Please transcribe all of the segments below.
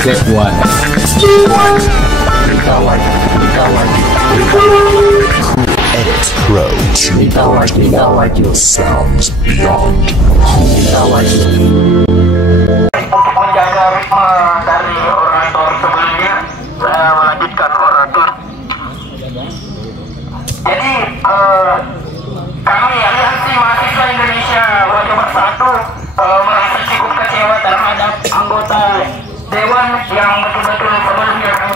Step 1. Sounds beyond Untuk menjaga ritme dari orator sebelumnya, saya melanjutkan orator. Jadi kami Aliansi Mahasiswa Indonesia Wajah Bersatu merasa cukup kecewa terhadap anggota Dewan yang betul-betul sebelumnya kami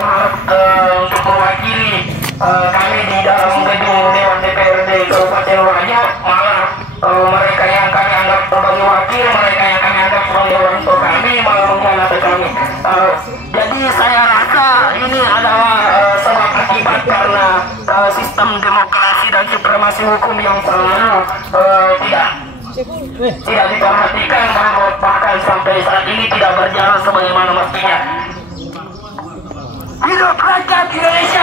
untuk mewakili kami di dalam gedung Dewan DPRD Kabupaten Wajo, malah mereka yang kami anggap sebagai wakil, mereka yang kami anggap sebagai orang tua kami malah mengkhianati kami. Jadi saya rasa ini adalah sebab akibat karena sistem demokrasi dan supremasi hukum yang selalu tidak diperhatikan, bahkan sampai saat ini tidak berjalan sebagaimana mestinya. Hidup rakyat Indonesia!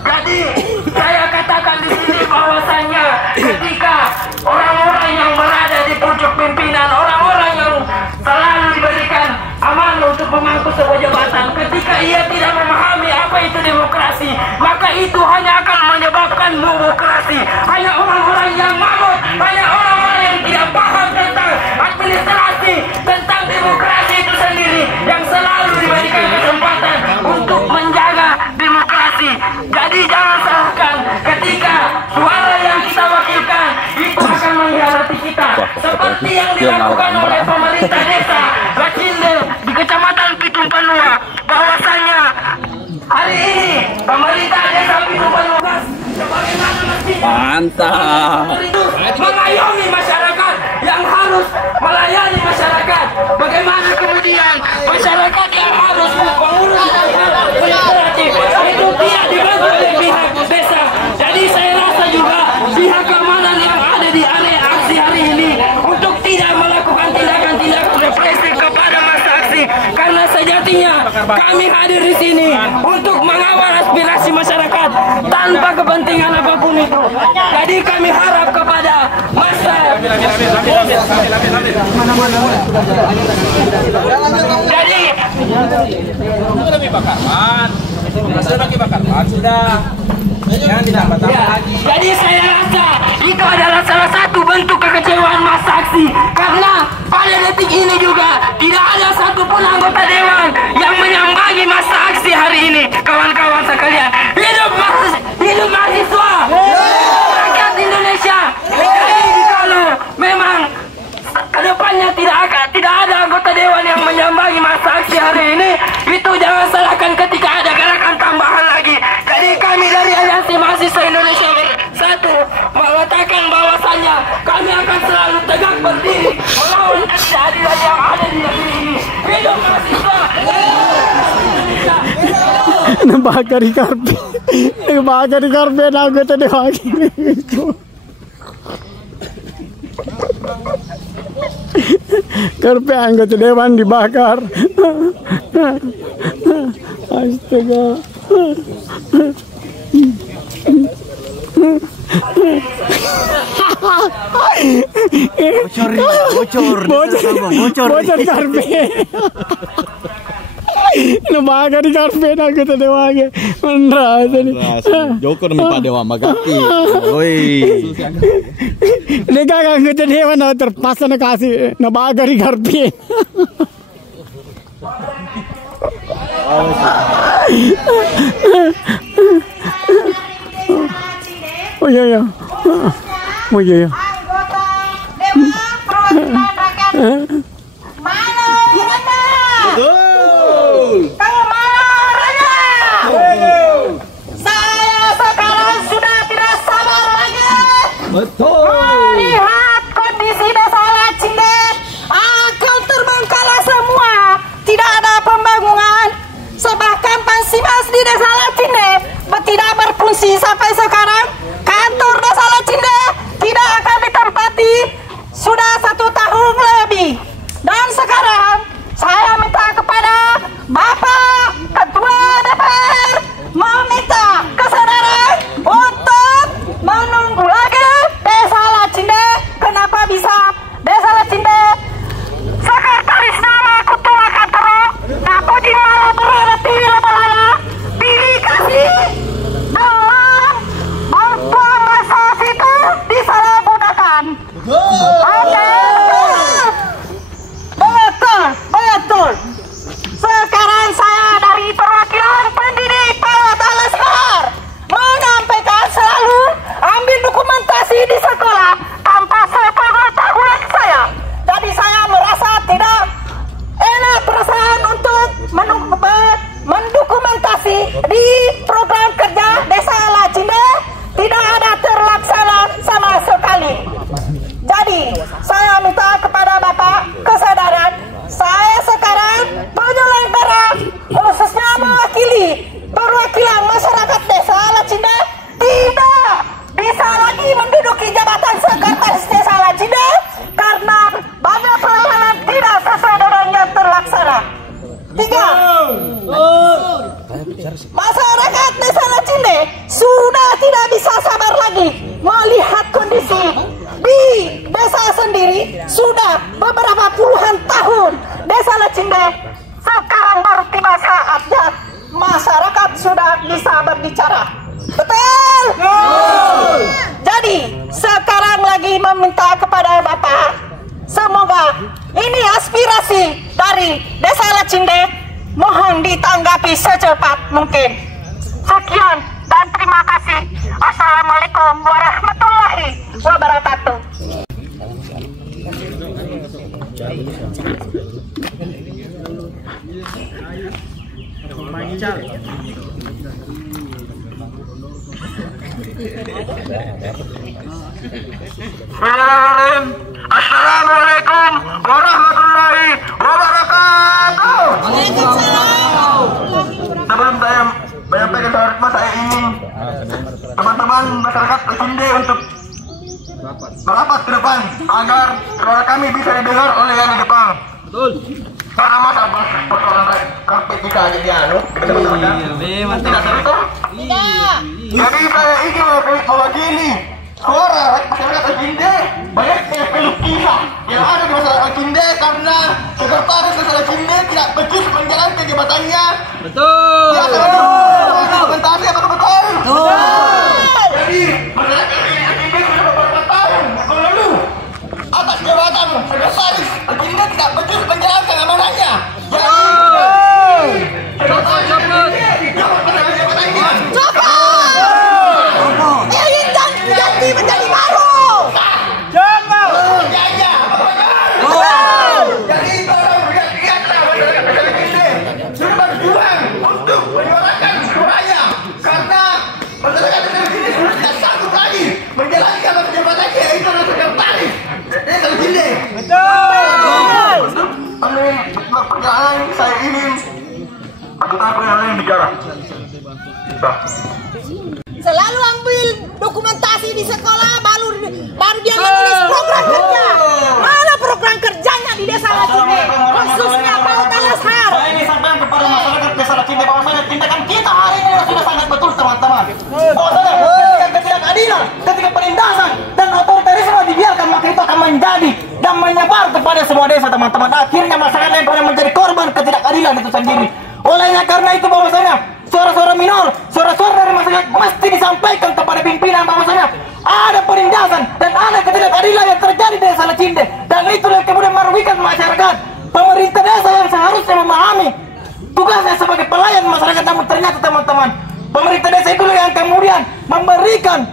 Jadi saya katakan di sini bahwasannya ketika orang-orang yang berada di pucuk pimpinan, orang-orang yang selalu diberikan amanah untuk memangku sebuah jabatan, ketika ia tidak memahami apa itu demokrasi, maka itu hanya akan menyebabkan demokrasi. Hanya orang-orang yang mamut, hanya orang-orang yang tidak paham tentang administrasi, tentang demokrasi itu sendiri yang selalu diberikan kesempatan untuk menjaga demokrasi. Jadi jangan salahkan ketika suara yang kita wakilkan itu akan mengkhianati kita, seperti yang dilakukan oleh pemerintah desa Lacinde di Kecamatan Pitung Panua, bahwasanya hari ini pemerintah desa Pitung Panua sebagaimana mestinya Mantap. mengayomi masyarakat yang harus melayani masyarakat. Bagaimana kemudian masyarakat yang harus mengurus hal administratif itu tidak dibantu oleh pihak desa. Jadi saya rasa juga pihak keamanan yang ada di area aksi hari ini untuk tidak melakukan tindakan-tindakan represif kepada masa aksi, karena sejatinya kami hadir di sini untuk mengawal aspirasi masyarakat tanpa kepentingan apapun itu. Jadi kami harap kepada masa. Jadi jadi saya rasa itu adalah salah satu bentuk kekecewaan masa aksi, karena pada detik ini juga tidak ada satupun anggota dewan yang menyambangi masa aksi hari ini. Kawan-kawan sekalian, hidup mahasiswa, rakyat Indonesia. Jadi kalau memang kedepannya tidak ada anggota dewan yang menyambangi masa aksi hari ini, itu jangan salahkan ketika ada gerakan tambahan lagi. Jadi kami dari Aliansi Mahasiswa Indonesia Bersatu mengatakan bahwasannya kami akan selalu tegak berdiri melawan ketidakadilan yang ada di negeri ini. Hidup mahasiswa! Nabakar di karpet, anggota dewan itu. Karpet anggota dewan dibakar. Astaga. Bocor karpet. Nabakar di karpet anggota dewan. Joko demi Pak Dewa Magati. Oi. Dia anggota dewan terpaksa kasih nabakar di karpet. Oh iya ya. Oh iya ya. Saya sekarang sudah tidak sabar lagi. Betul. Melihat kondisi desa Lacinde akan terbengkalai semua. Tidak ada pembangunan. Sebahkan Pansimas di desa Lacinde tidak berfungsi sampai sekarang. Kantor desa Lacinde tidak akan ditempati sudah 1 tahun lebih. Dan sekarang saya minta kepada Bapak Ketua DPR meminta kesadaran untuk menunggu lagi Betul. Sekarang saya dari perwakilan pendidik PAUD Al-Azhar menyampaikan selalu ambil dokumentasi di sekolah tanpa sepengetahuan saya. Jadi saya merasa tidak enak perasaan untuk mendokumentasi di program kerja Desa Lacinde tidak ada terlaksana sama sekali. Jadi saya minta kepada Bapak kesadaran. Saya sekarang penyelenggara khususnya mewakili perwakilan masyarakat Desa Lacinde tidak bisa lagi menduduki jabatan sekretaris Desa Lacinde karena banyak pelayanan tidak sesuai dengan yang terlaksana. 3. Masyarakat Desa Lacinde sudah tidak bisa sabar lagi melihat kondisi di desa sendiri. Sudah beberapa puluhan tahun Desa Lacinde, sekarang baru tiba saatnya masyarakat sudah bisa berbicara. Betul? Jadi sekarang lagi meminta kepada Bapak, semoga ini aspirasi dari Desa Lacinde mohon ditanggapi secepat mungkin. Sekian dan terima kasih. Assalamualaikum warahmatullahi wabarakatuh. Assalamualaikum warahmatullahi wabarakatuh. Sebelum saya menyampaikan salam, saya ingin teman-teman masyarakat Lacinde untuk merapat ke depan agar suara kami bisa didengar oleh yang di depan. Betul. Karena masa persoalan karpet kita aja dianu. Tidak betul. Jadi saya ingin mewakili suara masyarakat Lacinde. Banyaknya peluk kisah yang ada di masyarakat Lacinde karena sekretaris Desa Lacinde tidak becus menjalankan jabatannya. Betul. Ya, dokumentasi atau betul? Betul. Jadi masyarakat Lacinde sudah beberapa tahun lalu atas jabatan sekretaris Lacinde tidak becus menjalankan amanahnya. Menjadi baru. Jadi sudah berjuang untuk menyuarakan suaranya karena masyarakat ini sudah tidak sanggup lagi menjalankan jabatannya itu adalah sekretaris Desa Lacinde. Betul. Untuk perjalanan saya ingin aku yang lain bicara. Selalu ambil dokumentasi di sekolah, baru dia menulis program kerja. Mana program kerjanya di Desa Lacinde, khususnya PAUD Al-Azhar. Saya ingin sampaikan kepada masyarakat Desa Lacinde bahwasanya tindakan kita hari ini sudah sangat betul teman-teman. Bahwasanya ketika ketidakadilan, ketika penindasan dan otoritarisme dibiarkan, maka itu akan menjadi dan menyebar kepada semua desa teman-teman. Akhirnya masyarakat yang pernah menjadi korban ketidakadilan itu sendiri. Olehnya karena itu bahwasanya suara-suara minor, suara-suara dari masyarakat mesti disampaikan kepada pimpinan bahwasanya ada penindasan dan ada ketidakadilan yang terjadi di Desa Lacinde, dan itu yang kemudian merugikan masyarakat. Pemerintah desa yang seharusnya memahami tugasnya sebagai pelayan masyarakat, namun ternyata teman-teman pemerintah desa itu yang kemudian memberikan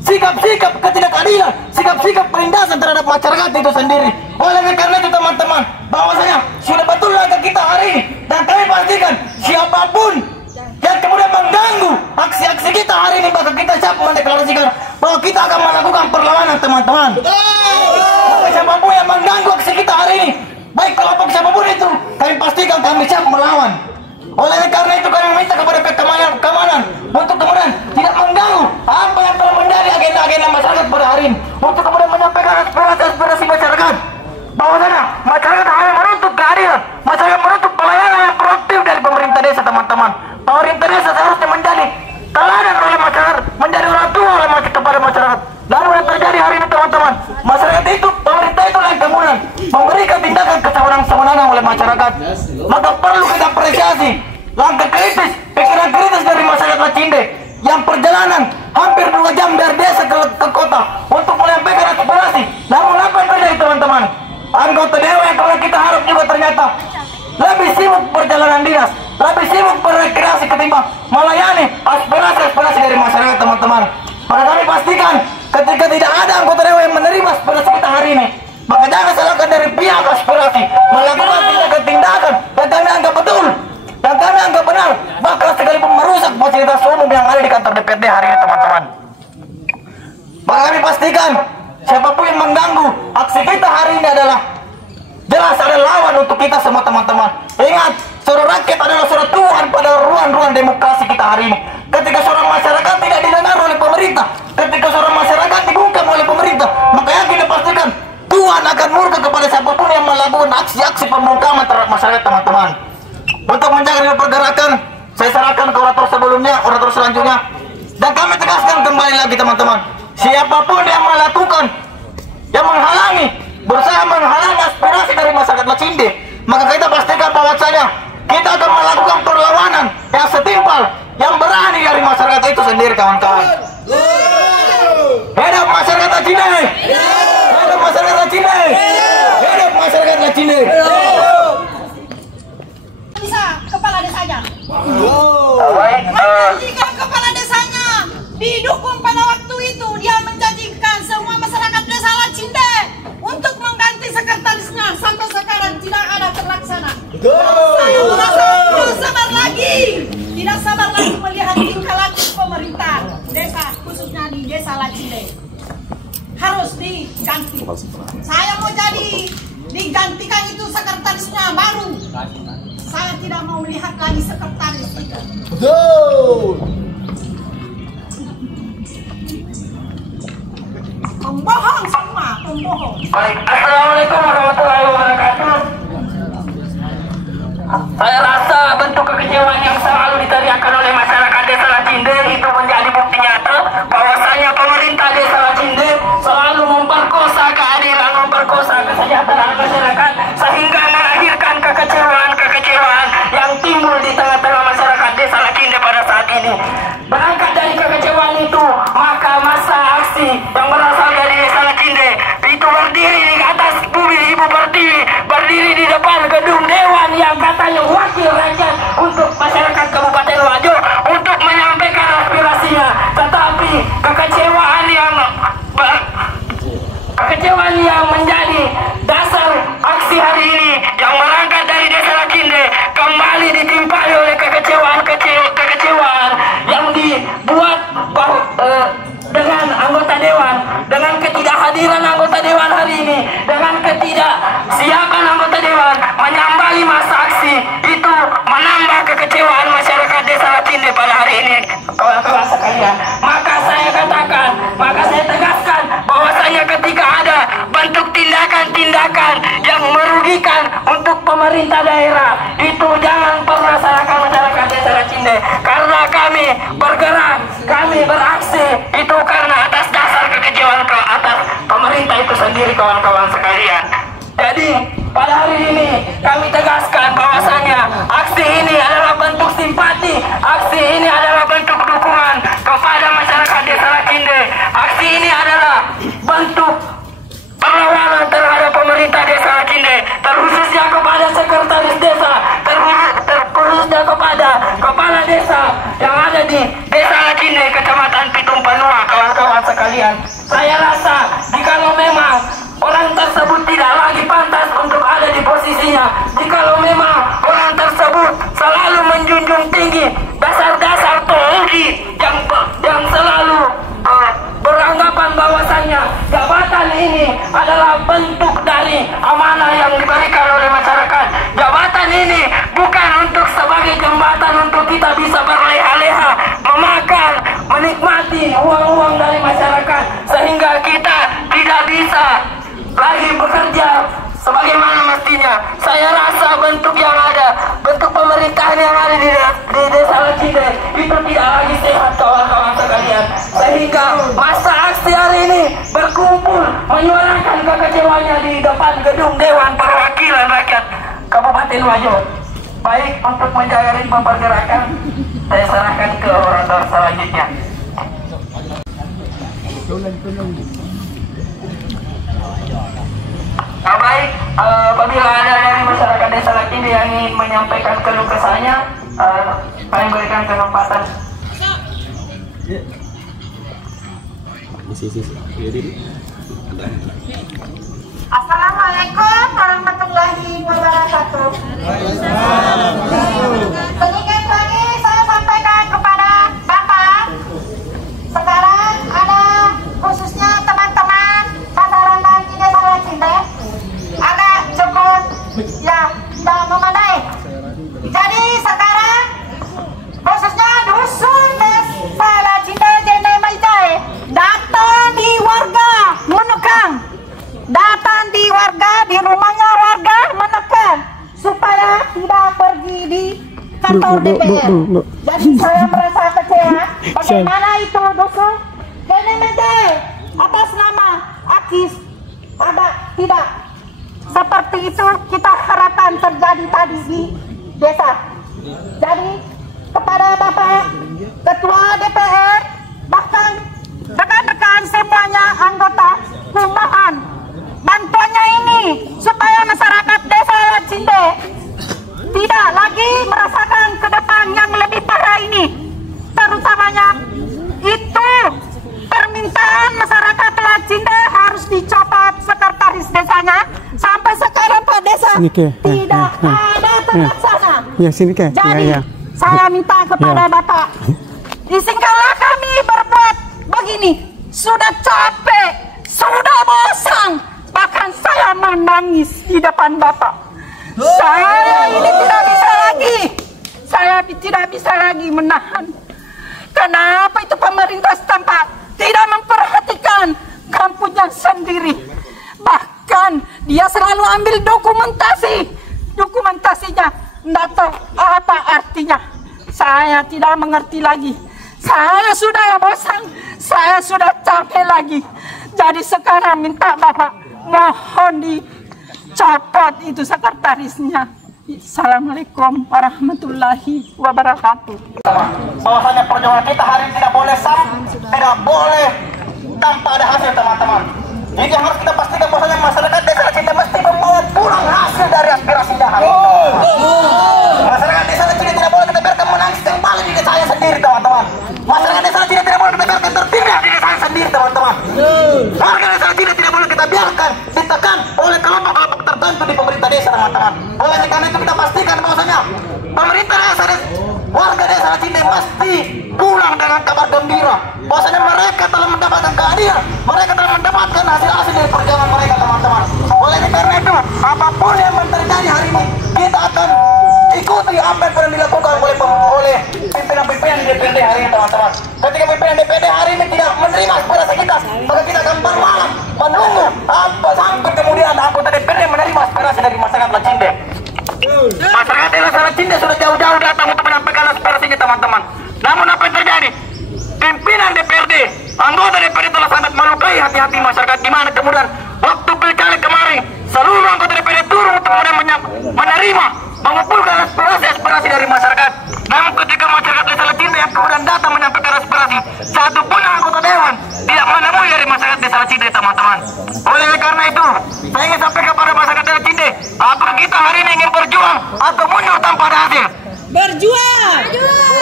sikap-sikap ketidakadilan, sikap-sikap penindasan terhadap masyarakat itu sendiri. Oleh karena itu teman-teman bahwasanya sudah betul langkah kita hari ini, dan kami pastikan siapapun yang kemudian mengganggu aksi-aksi kita hari ini, maka kita siap mendeklarasikan bahwa kita akan melakukan perlawanan teman-teman. Maka siapapun yang mengganggu aksi kita hari ini, baik kelompok siapapun itu, kami pastikan kami siap melawan. Oleh karena itu kami minta kepada pihak keamanan untuk kemudian tidak mengganggu apa yang telah menjadi agenda-agenda masyarakat pada hari ini, untuk kemudian menyampaikan aspirasi masyarakat bahwasanya masyarakat hanya menuntut keadilan, masyarakat menuntut pelayanan yang proaktif dari pemerintah desa teman-teman. Pemerintah desa seharusnya menjadi teladan oleh masyarakat, menjadi orang tua oleh kepada masyarakat. Lalu yang terjadi hari ini teman-teman, masyarakat itu, pemerintah itu yang kemudian memberikan tindakan kesewenang-sewenangan oleh masyarakat. Maka perlu kita apresiasi langkah kritis, pikiran kritis dari masyarakat Lacinde yang perjalanan hampir 2 jam dari desa ke kota untuk menyampaikan aspirasi. Namun apa yang terjadi teman-teman? Anggota dewan yang kalau kita harap juga ternyata lebih sibuk perjalanan dinas, lebih sibuk berrekreasi ketimbang melayani aspirasi dari masyarakat teman-teman. Maka kami pastikan ketika tidak ada anggota dewan yang menerima aspirasi kita hari ini, maka jangan salahkan dari pihak aspirasi melakukan tindakan yang kami anggap betul, yang kami anggap benar, bahkan sekalipun merusak fasilitas umum yang ada di kantor DPRD hari ini teman-teman. Maka kami pastikan siapapun yang mengganggu aksi kita hari ini adalah jelas ada lawan untuk kita semua teman-teman. Ingat, suara rakyat adalah suara Tuhan pada ruang-ruang demokrasi kita hari ini. Ketika suara masyarakat tidak didengar oleh pemerintah, ketika suara masyarakat dibungkam oleh pemerintah, maka yang kita pastikan Tuhan akan murka kepada siapapun yang melakukan aksi-aksi pembungkaman terhadap masyarakat teman-teman. Untuk menjaga pergerakan, saya serahkan ke orator sebelumnya, orator selanjutnya, dan kami tegaskan kembali lagi teman-teman, siapapun yang melakukan, yang menghalangi, berusaha menghalangi aspirasi dari masyarakat Lacinde, maka kita pastikan bahwasanya kita akan melakukan perlawanan yang setimpal, yang berani dari masyarakat itu sendiri kawan-kawan. Hidup masyarakat Lacinde! Hidup masyarakat Lacinde! Hidup masyarakat Lacinde! Bisa kepala desanya. Jika kepala desanya didukung pada waktu itu, dia menjanjikan semua masyarakat desa Lacinde untuk mengganti sekretarisnya, sampai sekarang tidak ada terlaksana. Saya merasa tidak sabar lagi melihat tingkah laku pemerintah desa, khususnya di desa Lacinde. Harus diganti. Saya mau jadi digantikan itu sekretarisnya baru. Saya tidak mau melihat lagi sekretaris itu. Pembohong semua, pembohong. Baik, assalamualaikum warahmatullahi wabarakatuh. Saya rasa bentuk kekecewaan yang selalu diteriakkan oleh masyarakat desa Lacinde itu menjadi bukti nyata bahwasanya pemerintah desa Lacinde selalu memperkosa keadilan, memperkosa kesejahteraan masyarakat sehingga melahirkan kekecewaan yang timbul di tengah-tengah masyarakat desa Lacinde pada saat ini. Berangkat dari kekecewaan itu, maka masa aksi yang berasal dari desa Lacinde itu berdiri di atas bumi Ibu Pertiwi, berdiri di depan gedung dewan yang katanya wakil rakyat untuk masyarakat Kabupaten Wajo untuk menyampaikan aspirasinya. Tetapi kekecewaan yang menjadi dasar aksi hari ini yang berangkat dari desa Lacinde kembali ditimpali oleh kekecewaan yang dibuat dengan anggota dewan, dengan ketidakhadiran anggota dewan hari ini, dengan ketidaksiapan anggota dewan menyambangi masa aksi itu menambah kekecewaan masyarakat desa Lacinde pada hari ini, kawan-kawan sekalian. Maka saya katakan, maka saya tegaskan bahwasanya ketika ada bentuk tindakan-tindakan yang merugikan untuk pemerintah daerah, itu jangan pernah salahkan masyarakat desa Lacinde, karena kami bergerak, kami beraksi itu karena atas dasar kekecewaan ke atas pemerintah itu sendiri, kawan-kawan sekalian. Jadi pada hari ini kami tegaskan bahwasanya aksi ini adalah bentuk simpati, aksi ini adalah bentuk dukungan kepada masyarakat desa Lacinde. Aksi ini adalah bentuk perlawanan terhadap pemerintah desa Lacinde, terkhususnya kepada sekretaris desa, terkhususnya kepada kepala desa yang ada di desa Lacinde, Kecamatan Pitung Panua, kawan-kawan sekalian. Saya rasa jikalau memang orang tersebut tidak lagi pantas untuk ada di posisinya, jikalau memang orang tersebut selalu menjunjung tinggi dasar-dasar teologi yang selalu beranggapan bahwasannya jabatan ini adalah bentuk dari amanah yang diberikan oleh masyarakat. Jabatan ini bukan untuk sebagai jembatan untuk kita bisa berleha-leha, memakan, menikmati uang-uang dari masyarakat sehingga kita tidak bisa lagi bekerja sebagaimana mestinya. Saya rasa bentuk yang ada, bentuk pemerintahan yang ada di desa Lacinde itu tidak lagi sehat, kawan-kawan sekalian, sehingga masa aksi hari ini berkumpul menyuarakan kekecewaannya di depan gedung Dewan Perwakilan Rakyat Kabupaten Wajo. Baik, untuk menjaga ritme pergerakan, saya serahkan ke orator selanjutnya. Nah, baik, apabila ada dari masyarakat Desa Lakinde yang ingin menyampaikan keluh kesahnya, kami berikan kesempatan. Assalamualaikum warahmatullahi wabarakatuh. Sedikit lagi saya sampaikan kepada Bapak. Sekarang ada khususnya teman-teman sasaran di Desa Lakinde agak cukup ya tidak memadai. Jadi sekarang khususnya dusun Desa Lakinde Jene Maitai datang di warga menekan, datang di warga di rumahnya warga menekan supaya tidak pergi di kantor DPR. Jadi saya merasa kecewa. Bagaimana itu dusun Jene Maitai atas nama Akis ada tidak seperti itu kita harapkan terjadi tadi di desa. Jadi kepada Bapak Ketua DPR bahkan rekan-rekan semuanya anggota kumahan bantuannya ini supaya masyarakat Desa Lakinde tidak lagi merasakan ke depan yang lebih parah ini. Terutamanya itu permintaan masyarakat Lakinde harus dicopot sekretaris desanya. Sampai sekarang Pak Desa tidak ada terlaksana. Jadi saya minta kepada Bapak, izinkanlah kami berbuat begini. Sudah capek, sudah bosan, bahkan saya menangis di depan Bapak. Saya ini tidak bisa lagi, saya tidak bisa lagi menahan. Kenapa itu pemerintah setempat tidak memperhatikan kampungnya sendiri? Bahkan dia selalu ambil dokumentasinya, tidak tahu apa artinya. Saya tidak mengerti lagi. Saya sudah bosan, saya sudah capek lagi. Jadi sekarang minta Bapak mohon dicopot itu sekretarisnya. Assalamualaikum warahmatullahi wabarakatuh. Bahwasanya perjuangan kita hari ini tidak boleh tidak boleh tanpa ada hasil, teman-teman. Jadi harus kita pastikan bahwasanya masyarakat Desa Lakinde mesti membawa pulang hasil dari aspirasinya hari ini. Masyarakat Desa Lakinde tidak boleh kita biarkan menangis kembali di desanya sendiri, teman-teman. Masyarakat Desa Lakinde tidak boleh kita biarkan tertindas di desanya sendiri, teman-teman. Warga Desa Lakinde tidak boleh kita biarkan ditekan oleh kelompok-kelompok tertentu di pemerintah desa, teman-teman. Oleh karena itu kita pastikan bahwasanya pemerintah desa dan warga Desa Lakinde mesti pulang dengan kabar gembira bahwasanya mereka telah mendapatkan keadilan, mereka telah mendapatkan hasil-hasil dari perjuangan mereka, teman-teman. Oleh karena itu, apapun yang terjadi hari ini, kita akan ikuti apa yang pernah dilakukan oleh pimpinan-pimpinan DPRD hari ini, teman-teman. Ketika pimpinan DPRD hari ini tidak menerima aspirasi kita, maka kita akan bermalam menunggu sampai kemudian anggota DPRD menerima aspirasi dari masyarakat Lakinde. Masyarakat Desa Lakinde sudah jauh-jauh datang untuk menyampaikan aspirasinya, teman-teman. Namun apa yang terjadi? Pimpinan DPRD, anggota DPRD telah sangat melukai hati-hati masyarakat. Gimana kemudian waktu pilkada kemarin seluruh anggota DPRD turun untuk kemudian menerima, mengumpulkan aspirasi dari masyarakat. Namun ketika masyarakat Desa Lakinde yang kemudian datang menyampaikan aspirasi, satu pun anggota dewan tidak menemui dari masyarakat Desa Lakinde, teman-teman. Oleh karena itu, saya ingin sampaikan kepada masyarakat Desa Lakinde, apakah kita hari ini ingin berjuang atau mundur tanpa ada hasil? Berjuang.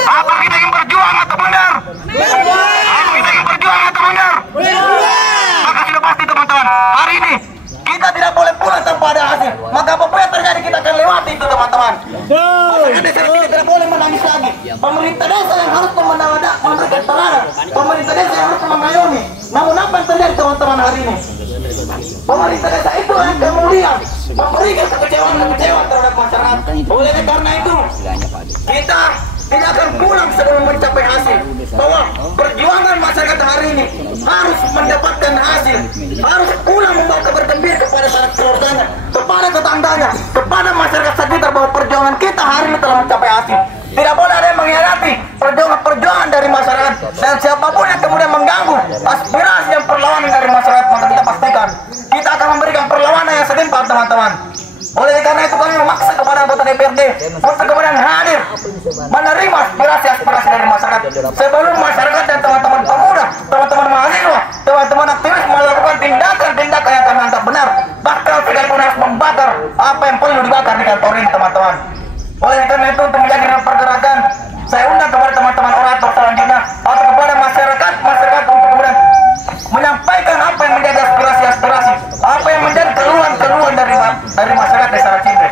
Apa kita ingin berjuang atau mundur? Berjuang. Apa kita ingin berjuang atau mundur? Berjuang. Maka sudah pasti, teman-teman, hari ini kita tidak boleh pulang tanpa ada hasil. Maka apapun yang terjadi kita akan lewati itu, teman-teman. Masyarakat Desa Lakinde tidak boleh menangis lagi. Pemerintah desa yang harus memberikan pelayanan, pemerintah desa yang harus mengayomi. Namun apa yang terjadi, teman-teman, hari ini? Pemerintah desa itu yang kemudian memberikan kekecewaan terhadap masyarakat. Oleh karena itu, kita tidak akan pulang sebelum mencapai hasil. Bahwa perjuangan masyarakat hari ini harus mendapatkan hasil, harus pulang membawa kabar gembira kepada sanak keluarganya, kepada tetangganya, kepada masyarakat sekitar bahwa perjuangan kita hari ini telah mencapai hasil. Tidak boleh ada yang mengkhianati perjuangan dari masyarakat, dan siapapun yang kemudian mengganggu aspirasi dan perlawanan dari masyarakat, maka kita pastikan kita akan memberikan perlawanan yang setimpal, teman-teman. Oleh karena itu kami memaksa kepada anggota DPRD untuk kemudian hadir menerima aspirasi dari masyarakat sebelum masyarakat dan teman-teman pemuda, teman-teman mahasiswa, teman-teman aktivis melakukan tindakan-tindakan yang akan anggap benar, bakal sekalipun harus membakar apa yang perlu dibakar di kantor ini, teman-teman. Oleh karena itu, untuk menjadi pergerakan, saya undang kepada teman-teman orator selanjutnya atau kepada masyarakat untuk kemudian menyampaikan apa yang menjadi aspirasi, apa yang menjadi keluhan dari masyarakat desa Racinde.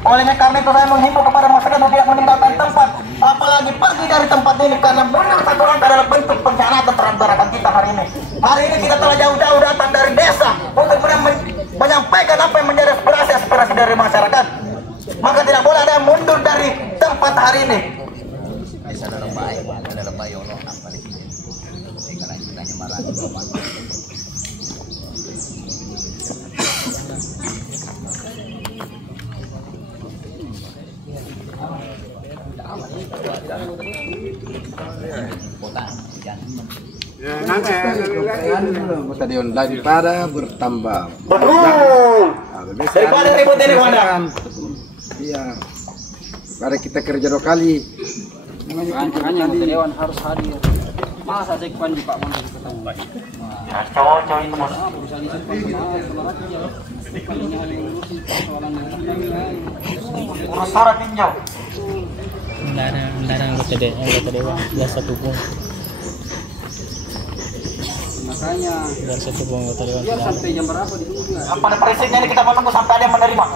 Oleh karena itu saya menghimbau kepada masyarakat untuk tidak meninggalkan tempat, apalagi pergi dari tempat ini, karena mundur satu langkah adalah bentuk pengkhianatan terhadap gerakan kita hari ini. Hari ini kita telah jauh-jauh datang dari desa untuk kemudian menyampaikan apa yang menjadi aspirasi dari masyarakat. Maka tidak boleh ada yang mundur dari tempat hari ini. Stadion daripada bertambah. Betul. Daripada ribut ini, Wanda. Iya. Daripada kita kerja 2 kali. Makanya dewan harus hadir. Masa sekwan di Pak Mantan ketemu lagi. Ya, cowok itu mas. Urus surat tinjau. Enggak ada anggota dewan, biasa dukung. Makanya biasa dukung anggota dewan. Biar sampai jam berapa ditunggu ya? Pada prinsipnya ini kita menunggu sampai ada yang menerima.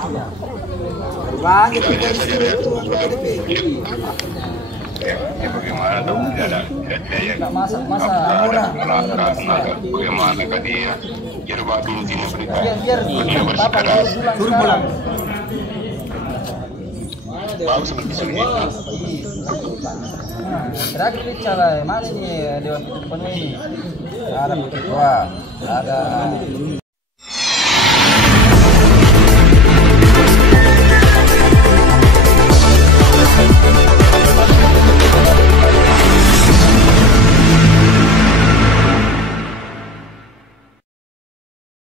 Bagaimana dong ada daya Masa bagaimana ke dia jerba dulu tidak berikan biar Bapak suruh pulang. baru seperti ini Terakhir bicara mana nih dewan ketua ini? Ada ketua, ada